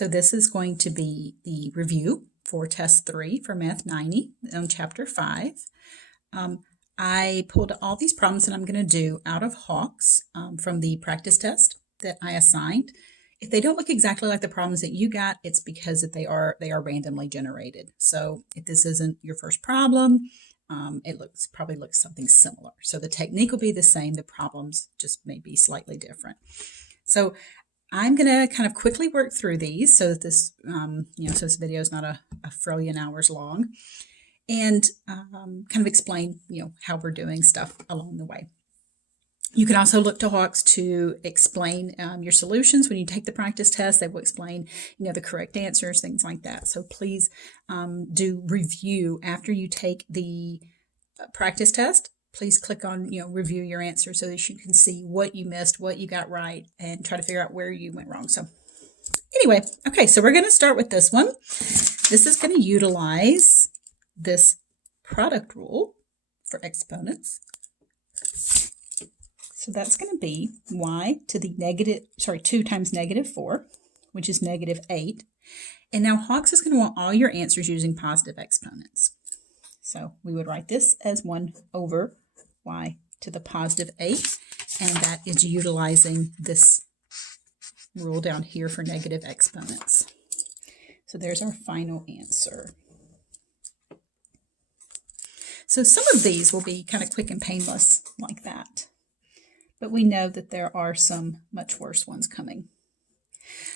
So this is going to be the review for Test 3 for Math 90 on Chapter 5. I pulled all these problems that I'm going to do out of Hawks from the practice test that I assigned. If they don't look exactly like the problems that you got, it's because that they are randomly generated. So if this isn't your first problem, it probably looks something similar. So the technique will be the same. The problems just may be slightly different. So I'm going to kind of quickly work through these so that this, so this video is not a trillion hours long, and kind of explain, how we're doing stuff along the way. You can also look to Hawks to explain your solutions. When you take the practice test, they will explain, the correct answers, things like that. So please do review after you take the practice test. Please click on, review your answer so that you can see what you missed, what you got right, and try to figure out where you went wrong. So anyway, okay, so we're going to start with this one. This is going to utilize this product rule for exponents. So that's going to be y to the 2 times -4, which is -8. And now Hawks is going to want all your answers using positive exponents. So we would write this as 1 over y to the positive 8, and that is utilizing this rule down here for negative exponents. So there's our final answer. So some of these will be kind of quick and painless like that, but we know that there are some much worse ones coming.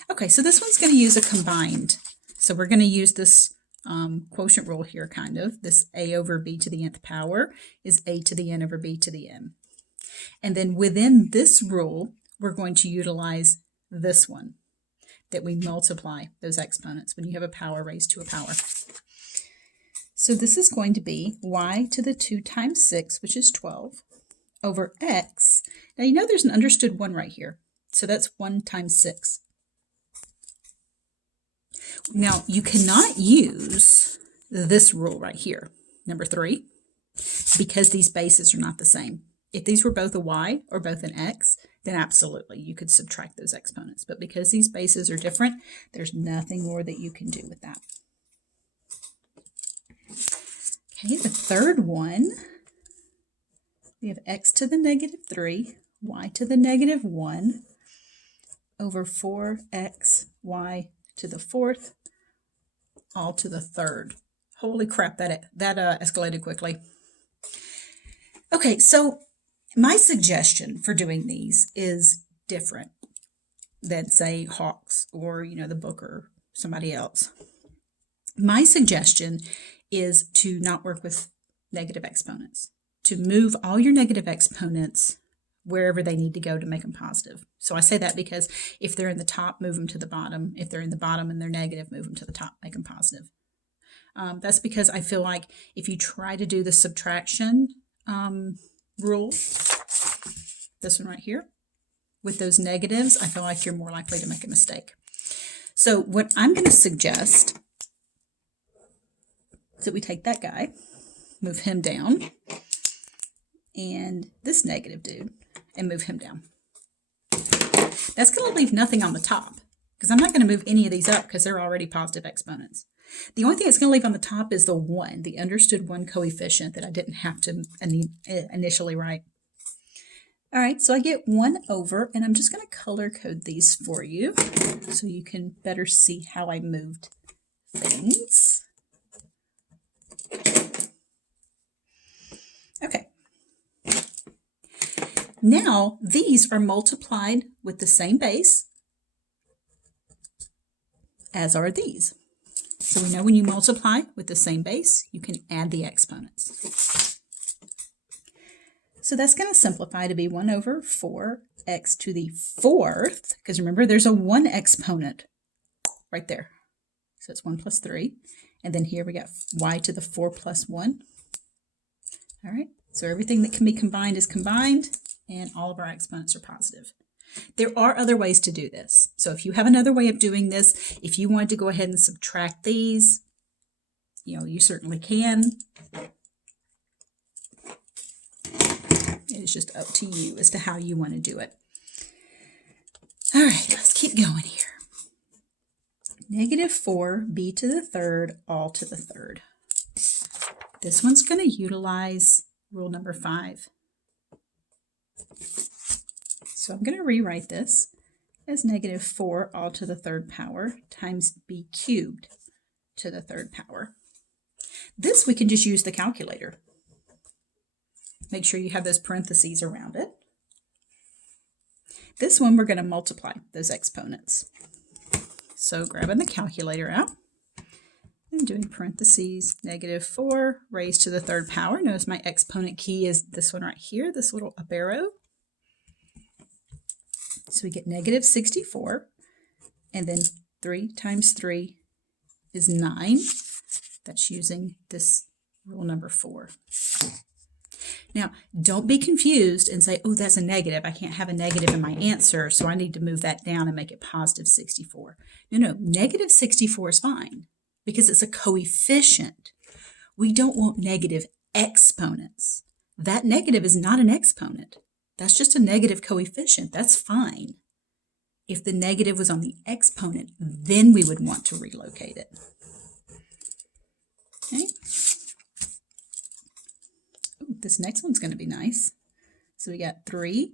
Okay, so this one's going to use a combined. So we're going to use this quotient rule here, kind of. This a over b to the nth power is a to the n over b to the n. And then within this rule, we're going to utilize this one, that we multiply those exponents when you have a power raised to a power. So this is going to be y to the 2 times 6, which is 12, over x. Now there's an understood 1 right here. So that's 1 times 6. Now, you cannot use this rule right here, number 3, because these bases are not the same. If these were both a y or both an x, then absolutely, you could subtract those exponents. But because these bases are different, there's nothing more that you can do with that. Okay, the third one, we have x to the -3, y to the -1, over 4xy to the 4th, all to the 3rd. Holy crap, that escalated quickly. Okay, so my suggestion for doing these is different than, say, Hawks or, the book or somebody else. My suggestion is to not work with negative exponents, to move all your negative exponents wherever they need to go to make them positive. So I say that because if they're in the top, move them to the bottom. If they're in the bottom and they're negative, move them to the top, make them positive. That's because I feel like if you try to do the subtraction rule, this one right here, with those negatives, I feel like you're more likely to make a mistake. So what I'm going to suggest is that we take that guy, move him down, and this negative dude, and move him down. That's going to leave nothing on the top, because I'm not going to move any of these up because they're already positive exponents. The only thing it's going to leave on the top is the 1, the understood 1 coefficient that I didn't have to initially write. All right, so I get 1 over, and I'm just going to color code these for you so you can better see how I moved things. Okay. Now, these are multiplied with the same base as are these. So we know when you multiply with the same base, you can add the exponents. So that's going to simplify to be 1 over 4x to the 4th, because remember, there's a 1 exponent right there. So it's 1 plus 3. And then here we got y to the 4 plus 1. All right, so everything that can be combined is combined, and all of our exponents are positive. There are other ways to do this. So if you have another way of doing this, if you wanted to go ahead and subtract these, you certainly can. It is just up to you as to how you want to do it. All right, let's keep going here. Negative 4b to the third, all to the third. This one's going to utilize rule number 5. So I'm going to rewrite this as negative 4 all to the third power times b cubed to the third power. This we can just use the calculator. Make sure you have those parentheses around it. This one we're going to multiply those exponents. So grabbing the calculator out and doing parentheses, negative 4 raised to the third power. Notice my exponent key is this one right here, this little up arrow. So we get negative 64, and then 3 times 3 is 9. That's using this rule number 4. Now, don't be confused and say, oh, that's a negative. I can't have a negative in my answer, so I need to move that down and make it positive 64. No, negative 64 is fine because it's a coefficient. We don't want negative exponents. That negative is not an exponent. That's just a negative coefficient. That's fine. If the negative was on the exponent, then we would want to relocate it. Okay. Ooh, this next one's going to be nice. So we got 3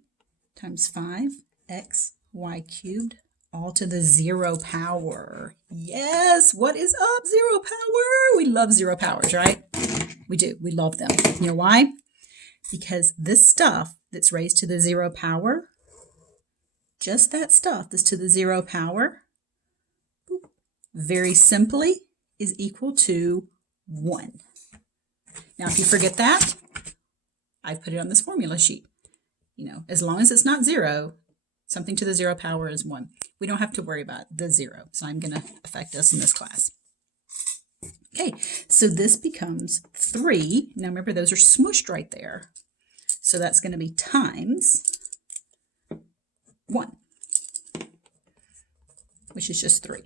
times 5x y cubed all to the 0 power. Yes, what is up, 0 power? We love 0 powers, right? We do. We love them. You know why? Because this stuff that's raised to the 0 power, just that stuff that's to the 0 power, very simply is equal to 1. Now, if you forget that, I've put it on this formula sheet. You know, as long as it's not 0, something to the 0 power is 1. We don't have to worry about the 0, so I'm going to affect us in this class. Okay, so this becomes 3. Now remember, those are smushed right there. So that's going to be times 1, which is just 3.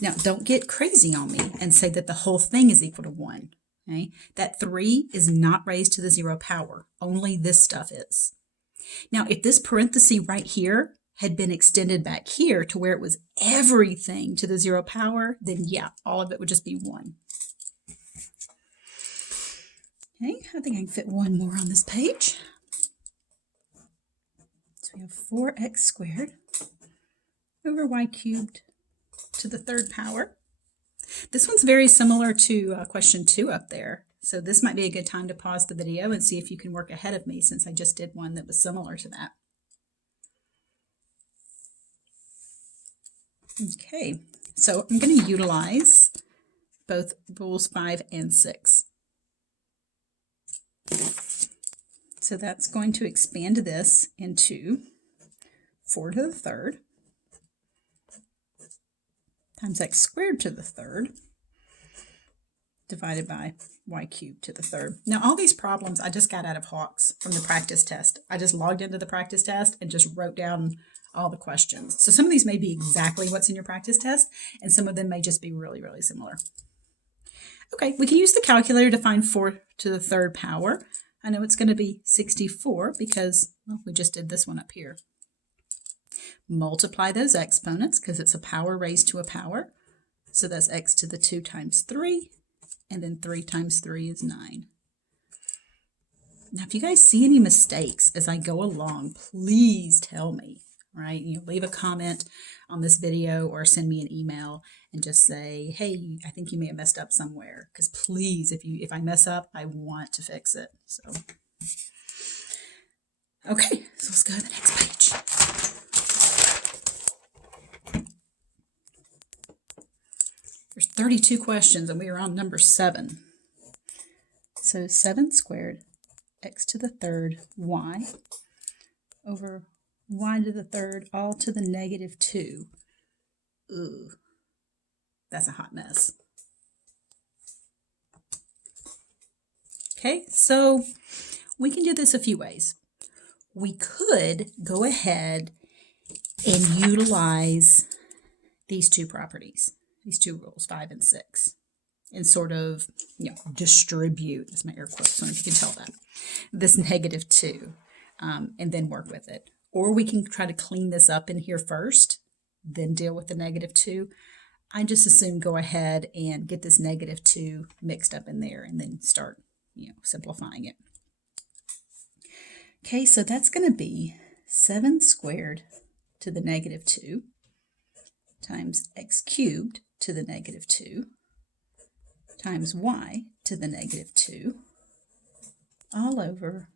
Now, don't get crazy on me and say that the whole thing is equal to 1. Okay? That 3 is not raised to the 0 power. Only this stuff is. Now, if this parenthesis right here had been extended back here to where it was everything to the 0 power, then yeah, all of it would just be 1. Okay, I think I can fit one more on this page. So we have 4x squared over y cubed to the third power. This one's very similar to question 2 up there. So this might be a good time to pause the video and see if you can work ahead of me, since I just did one that was similar to that. Okay, so I'm going to utilize both rules 5 and 6. So that's going to expand this into 4 to the third times x squared to the third divided by y cubed to the third. Now, all these problems I just got out of Hawks from the practice test. I just logged into the practice test and just wrote down all the questions. So some of these may be exactly what's in your practice test, and some of them may just be really, really similar. Okay, we can use the calculator to find 4 to the third power. I know it's going to be 64 because, well, we just did this one up here. Multiply those exponents because it's a power raised to a power. So that's x to the 2 times 3, and then 3 times 3 is 9. Now, if you guys see any mistakes as I go along, please tell me, right? You know, leave a comment on this video or send me an email and just say, hey, I think you may have messed up somewhere. Because please, if I mess up, I want to fix it. So, okay, so let's go to the next page. There's 32 questions and we are on number 7. So 7 squared x to the third y over y to the third all to the negative 2. Ooh, that's a hot mess. Okay, so we can do this a few ways. We could go ahead and utilize these two properties, these two rules, 5 and 6, and sort of, you know, distribute, that's my air quotes, I don't know if you can tell that, this negative 2, and then work with it. Or we can try to clean this up in here first, then deal with the negative 2. I just assume go ahead and get this -2 mixed up in there and then start, simplifying it. Okay, so that's going to be 7 squared to the -2 times x cubed to the -2 times y to the -2 all over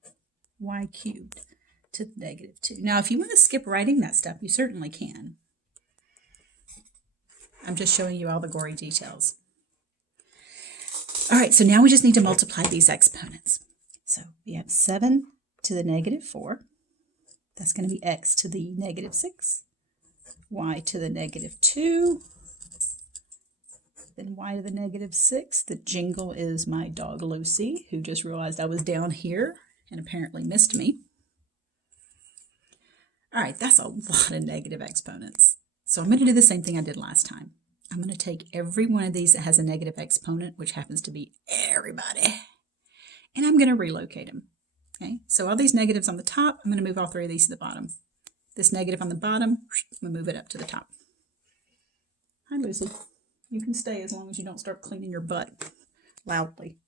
y cubed to the -2. Now, if you want to skip writing that step, you certainly can. I'm just showing you all the gory details. All right, so now we just need to multiply these exponents. So we have 7 to the -4. That's going to be x to the -6, y to the -2, then y to the -6. The jingle is my dog Lucy, who just realized I was down here and apparently missed me. All right, that's a lot of negative exponents. So I'm going to do the same thing I did last time. I'm going to take every one of these that has a negative exponent, which happens to be everybody, and I'm going to relocate them. Okay, so all these negatives on the top, I'm going to move all 3 of these to the bottom. This negative on the bottom, I'm going to move it up to the top. Hi, Lucy. You can stay as long as you don't start cleaning your butt loudly,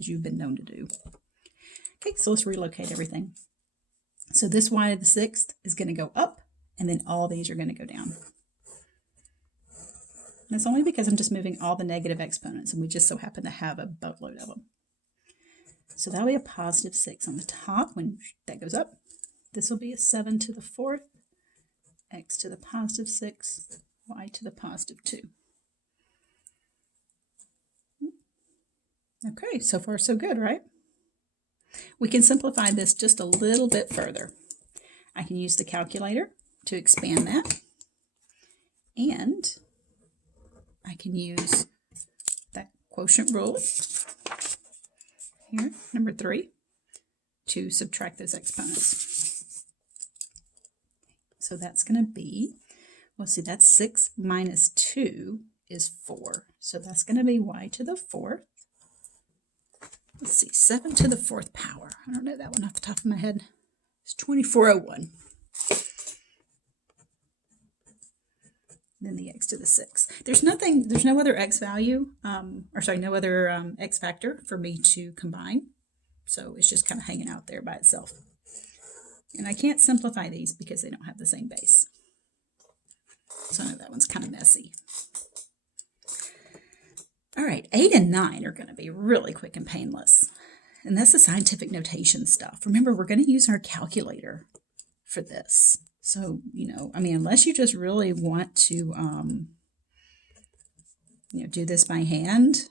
as you've been known to do. Okay, so let's relocate everything. So this y to the 6th is going to go up, and then all these are going to go down. That's only because I'm just moving all the negative exponents, and we just so happen to have a boatload of them. So that'll be a +6 on the top when that goes up. This will be a 7 to the 4th, x to the +6, y to the +2. Okay, so far so good, right? We can simplify this just a little bit further. I can use the calculator to expand that, and I can use that quotient rule here, number 3, to subtract those exponents. So that's going to be, let's see, that's 6 minus 2 is 4. So that's going to be y to the 4th. Let's see, 7 to the 4th power. I don't know that one off the top of my head. It's 2401. Then the x to the 6. There's no other x value, no other x factor for me to combine. So it's just kind of hanging out there by itself. And I can't simplify these because they don't have the same base. So I know that one's kind of messy. All right, 8 and 9 are going to be really quick and painless. And that's the scientific notation stuff. Remember, we're going to use our calculator for this. So, unless you just really want to, do this by hand,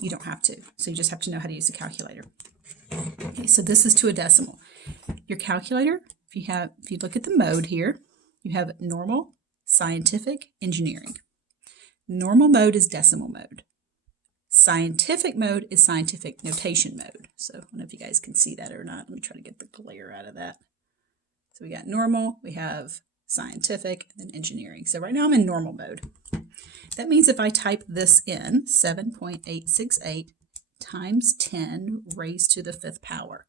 you don't have to. So you just have to know how to use the calculator. Okay, so this is to a decimal. Your calculator, if you look at the mode here, you have normal, scientific, engineering. Normal mode is decimal mode. Scientific mode is scientific notation mode. So I don't know if you guys can see that or not. Let me try to get the glare out of that. So we got normal, we have scientific, and then engineering. So right now I'm in normal mode. That means if I type this in, 7.868 times 10 raised to the 5th power.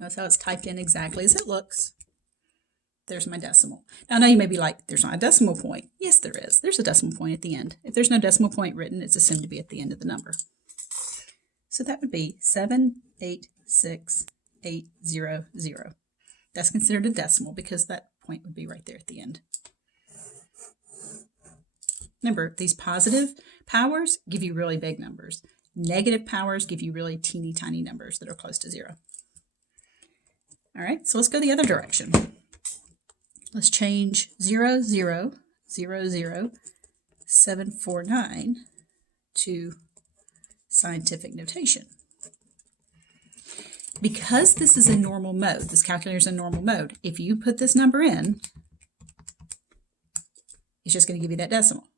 That's how it's typed in exactly as it looks. There's my decimal. Now, I know you may be like, there's not a decimal point. Yes, there is. There's a decimal point at the end. If there's no decimal point written, it's assumed to be at the end of the number. So that would be 7.86800. That's considered a decimal because that point would be right there at the end. Remember, these positive powers give you really big numbers. Negative powers give you really teeny tiny numbers that are close to 0. All right, so let's go the other direction. Let's change 0.0000749 to scientific notation. Because this is a normal mode, this calculator is a normal mode, if you put this number in, it's just going to give you that decimal.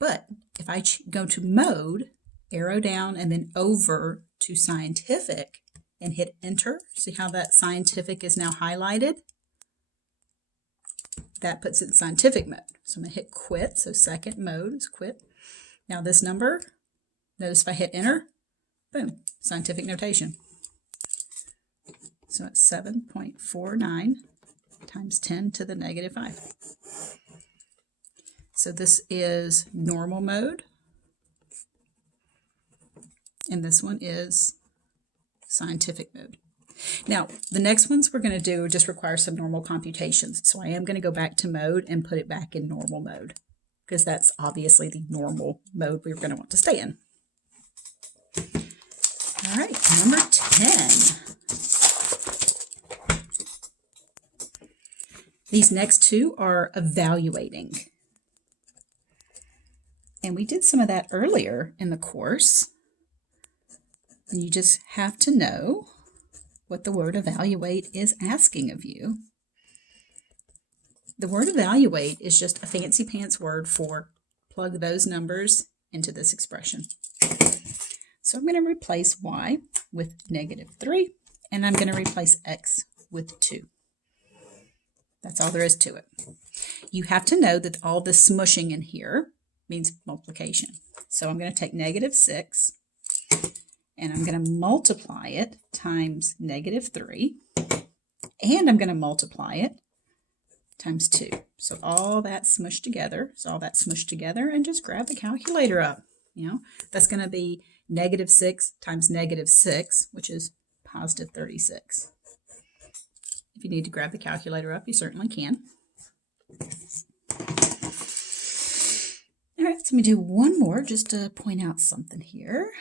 But if I go to mode, arrow down, and then over to scientific, and hit enter, see how that scientific is now highlighted? That puts it in scientific mode. So I'm going to hit quit. So second mode is quit. Now this number, notice if I hit enter, boom, scientific notation. So it's 7.49 times 10 to the -5. So this is normal mode, and this one is scientific mode. Now, the next ones we're going to do just require some normal computations. So I am going to go back to mode and put it back in normal mode, because that's obviously the normal mode we're going to want to stay in. All right, number 10. These next two are evaluating. And we did some of that earlier in the course. And you just have to know what the word evaluate is asking of you. The word evaluate is just a fancy pants word for plug those numbers into this expression. So I'm going to replace y with -3, and I'm going to replace x with 2. That's all there is to it. You have to know that all this smushing in here means multiplication. So I'm going to take -6, and I'm going to multiply it times -3, and I'm going to multiply it times 2. So all that smushed together. So all that smushed together, and just grab the calculator up. That's going to be -6 times -6, which is positive 36. If you need to grab the calculator up, you certainly can. All right, so let me do one more just to point out something here.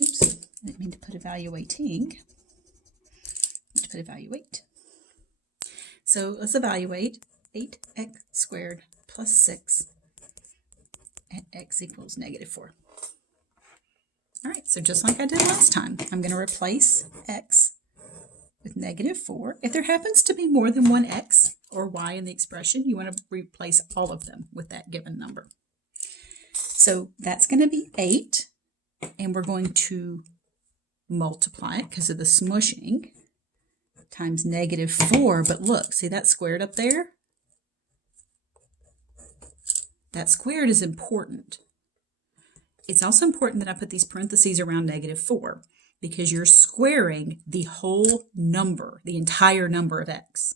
Oops, I didn't mean to put evaluating. I meant to put evaluate. So let's evaluate 8x squared plus 6 at x equals -4. All right, so just like I did last time, I'm going to replace x with -4. If there happens to be more than one x or y in the expression, you want to replace all of them with that given number. So that's going to be 8, and we're going to multiply it because of the smushing times -4. But look, see that squared up there? That squared is important. It's also important that I put these parentheses around -4 because you're squaring the whole number, the entire number of x.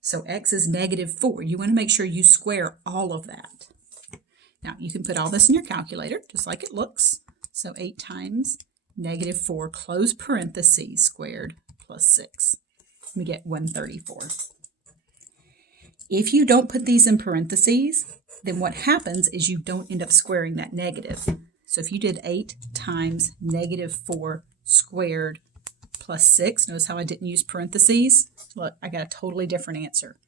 So x is -4. You want to make sure you square all of that. Now, you can put all this in your calculator, just like it looks. So 8 times -4, close parentheses, squared plus 6. We get 134. If you don't put these in parentheses, then what happens is you don't end up squaring that negative. So if you did 8 times -4 squared plus 6, notice how I didn't use parentheses? Look, I got a totally different answer.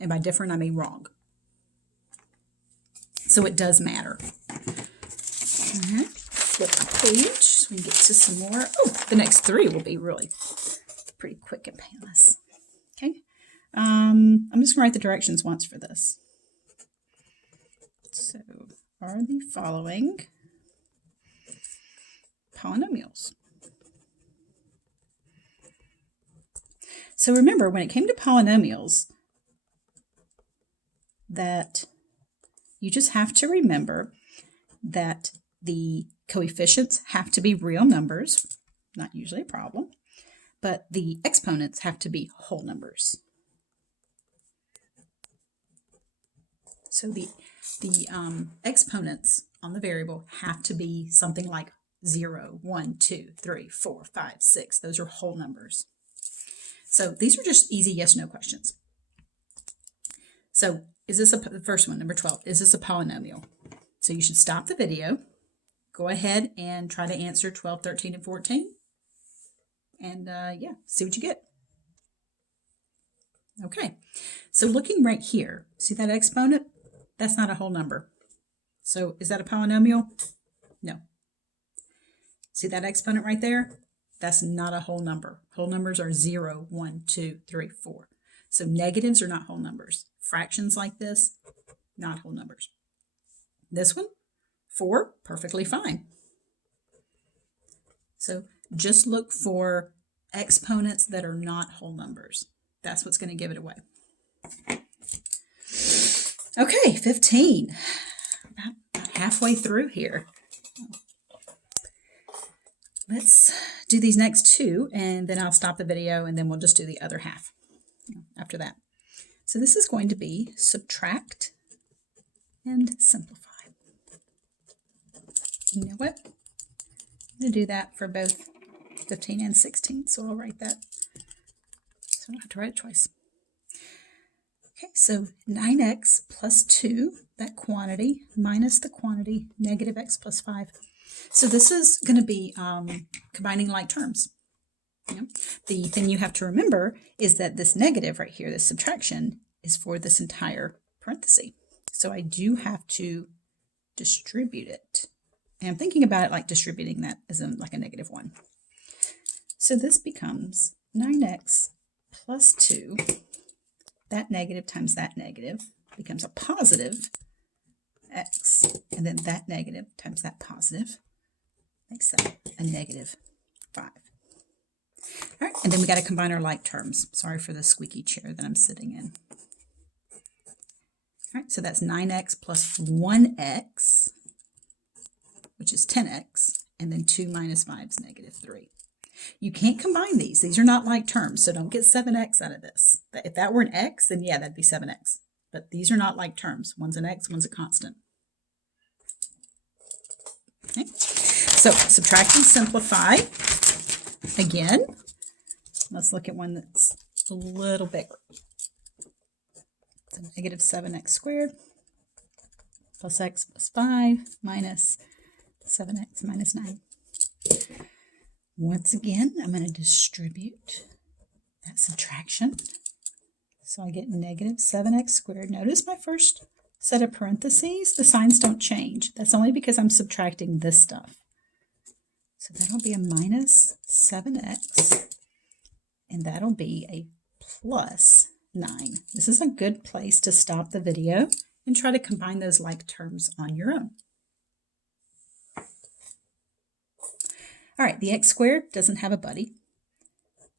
And by different, I mean wrong. So it does matter. Flip the page so we can get to some more. Oh, the next 3 will be really pretty quick and painless. Okay. I'm just going to write the directions once for this. So, are the following polynomials? So remember, when it came to polynomials, that you just have to remember that the coefficients have to be real numbers, not usually a problem, but the exponents have to be whole numbers. So the exponents on the variable have to be something like 0, 1, 2, 3, 4, 5, 6. Those are whole numbers. So these are just easy yes/no questions. So is this the first one, number 12, is this a polynomial? So you should stop the video, go ahead and try to answer 12, 13, and 14. And yeah, see what you get. Okay, so looking right here, see that exponent? That's not a whole number. So is that a polynomial? No. See that exponent right there? That's not a whole number. Whole numbers are 0, 1, 2, 3, 4. So negatives are not whole numbers. Fractions like this, not whole numbers. This one, 4, perfectly fine. So just look for exponents that are not whole numbers. That's what's going to give it away. Okay, 15. About halfway through here. Let's do these next 2, and then I'll stop the video, and then we'll just do the other half after that. So this is going to be subtract and simplify. You know what? I'm going to do that for both 15 and 16, so I'll write that. So I don't have to write it twice. Okay, so 9x plus 2, that quantity, minus the quantity, negative x plus 5. So this is going to be combining like terms. You know, the thing you have to remember is that this negative right here, this subtraction, is for this entire parenthesis. So I do have to distribute it. And I'm thinking about it like distributing that as in like a negative 1. So this becomes 9x plus 2. That negative times that negative becomes a positive x. And then that negative times that positive makes that a negative 5. All right, and then we got to combine our like terms. Sorry for the squeaky chair that I'm sitting in. All right, so that's 9x plus 1x, which is 10x, and then 2 minus 5 is negative 3. You can't combine these. These are not like terms, so don't get 7x out of this. If that were an x, then yeah, that'd be 7x. But these are not like terms. One's an x, one's a constant. Okay, so subtract and simplify. Again, let's look at one that's a little bigger. So negative 7x squared plus x plus 5 minus 7x minus 9. Once again, I'm going to distribute that subtraction. So I get negative 7x squared. Notice my first set of parentheses, the signs don't change. That's only because I'm subtracting this stuff. So that'll be a minus 7x, and that'll be a plus 9. This is a good place to stop the video and try to combine those like terms on your own. All right, the x squared doesn't have a buddy.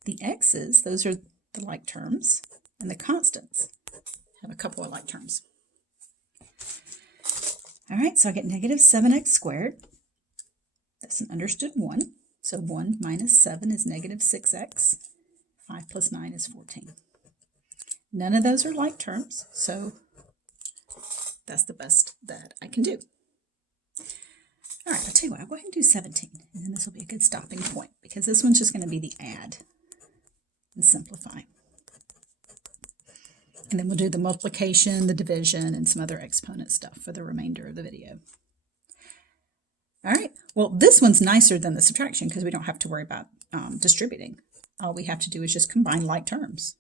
The x's, those are the like terms, and the constants have a couple of like terms. All right, so I get negative 7x squared. That's an understood 1. So 1 minus 7 is negative 6x. 5 plus 9 is 14. None of those are like terms, so that's the best that I can do. All right, I'll tell you what, I'll go ahead and do 17, and then this will be a good stopping point, because this one's just going to be the add and simplify. And then we'll do the multiplication, the division, and some other exponent stuff for the remainder of the video. All right, well, this one's nicer than the subtraction because we don't have to worry about distributing. All we have to do is just combine like terms.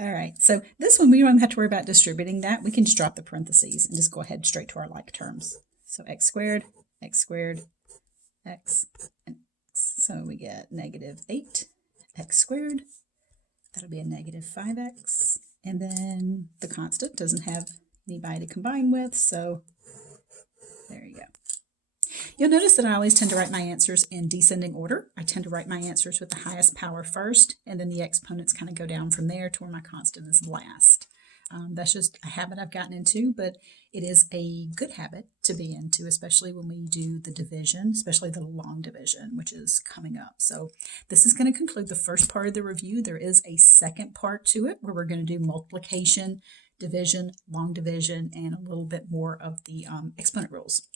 All right, so this one we don't have to worry about distributing that. We can just drop the parentheses and just go ahead straight to our like terms. So x squared, x, and x. So we get negative 8x squared. That'll be a negative 5x. And then the constant doesn't have anybody to combine with, so there you go. You'll notice that I always tend to write my answers in descending order. I tend to write my answers with the highest power first, and then the exponents kind of go down from there to where my constant is last. That's just a habit I've gotten into, but it is a good habit to be into, especially when we do the division, especially the long division, which is coming up. So this is going to conclude the first part of the review. There is a second part to it where we're going to do multiplication, division, long division, and a little bit more of the exponent rules.